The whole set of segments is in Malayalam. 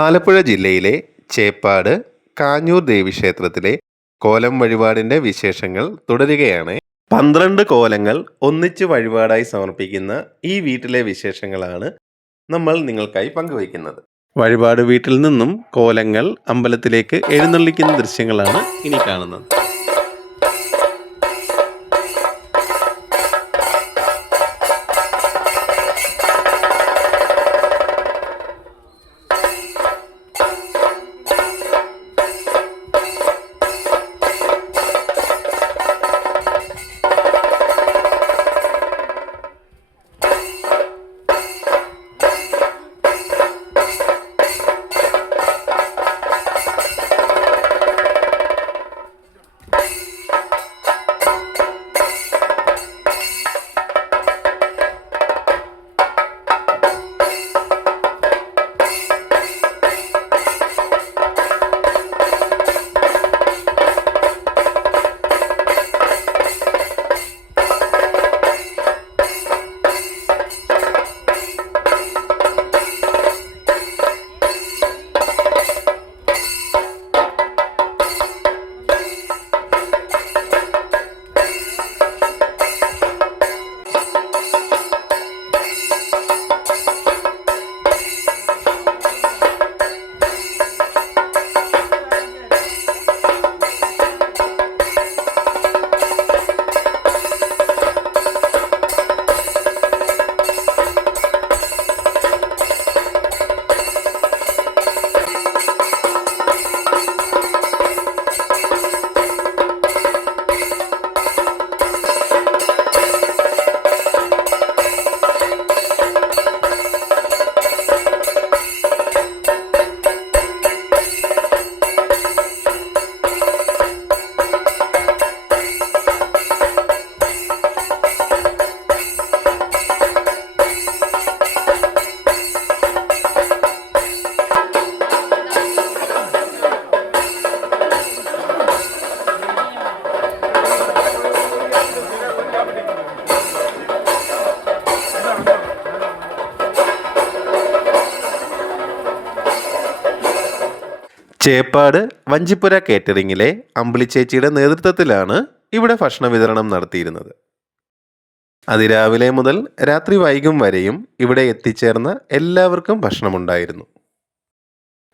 ആലപ്പുഴ ജില്ലയിലെ ചേപ്പാട് കാഞ്ഞൂർ ദേവീക്ഷേത്രത്തിലെ കോലം വഴിപാടിൻ്റെ വിശേഷങ്ങൾ തുടരുകയാണ്. 12 കോലങ്ങൾ ഒന്നിച്ച് വഴിപാടായി സമർപ്പിക്കുന്ന ഈ വീട്ടിലെ വിശേഷങ്ങളാണ് നമ്മൾ നിങ്ങൾക്കായി പങ്കുവയ്ക്കുന്നത്. വഴിപാട് വീട്ടിൽ നിന്നും കോലങ്ങൾ അമ്പലത്തിലേക്ക് എഴുന്നള്ളിക്കുന്ന ദൃശ്യങ്ങളാണ് ഇനി കാണുന്നത്. ചേപ്പാട് വഞ്ചിപ്പുര കേറ്ററിംഗിലെ അമ്പിളിച്ചേച്ചിയുടെ നേതൃത്വത്തിലാണ് ഇവിടെ ഭക്ഷണ വിതരണം നടത്തിയിരുന്നത്. അതിരാവിലെ മുതൽ രാത്രി വൈകും വരെയും ഇവിടെ എത്തിച്ചേർന്ന എല്ലാവർക്കും ഭക്ഷണമുണ്ടായിരുന്നു.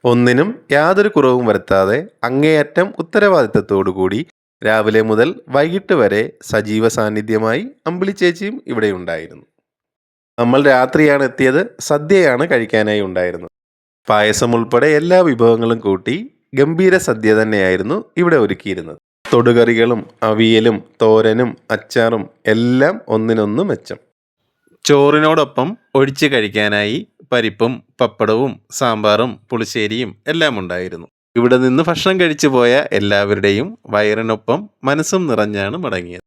ഒന്നിനും യാതൊരു കുറവും വരുത്താതെ അങ്ങേയറ്റം ഉത്തരവാദിത്തത്തോടുകൂടി രാവിലെ മുതൽ വൈകിട്ട് വരെ സജീവ സാന്നിധ്യമായി അമ്പിളിച്ചേച്ചിയും ഇവിടെ ഉണ്ടായിരുന്നു. നമ്മൾ രാത്രിയാണ് എത്തിയത്. സദ്യയാണ് കഴിക്കാനായി ഉണ്ടായിരുന്നത്. പായസം ഉൾപ്പെടെ എല്ലാ വിഭവങ്ങളും കൂട്ടി ഗംഭീര സദ്യ തന്നെയായിരുന്നു ഇവിടെ ഒരുക്കിയിരുന്നത്. തൊടുകറികളും അവിയലും തോരനും അച്ചാറും എല്ലാം ഒന്നിനൊന്ന് മെച്ചം. ചോറിനോടൊപ്പം ഒഴിച്ച് കഴിക്കാനായി പരിപ്പും പപ്പടവും സാമ്പാറും പുളിശ്ശേരിയും എല്ലാം ഉണ്ടായിരുന്നു. ഇവിടെ നിന്ന് ഭക്ഷണം കഴിച്ചു പോയ എല്ലാവരുടെയും വയറിനൊപ്പം മനസ്സും നിറഞ്ഞാണ് മടങ്ങിയത്.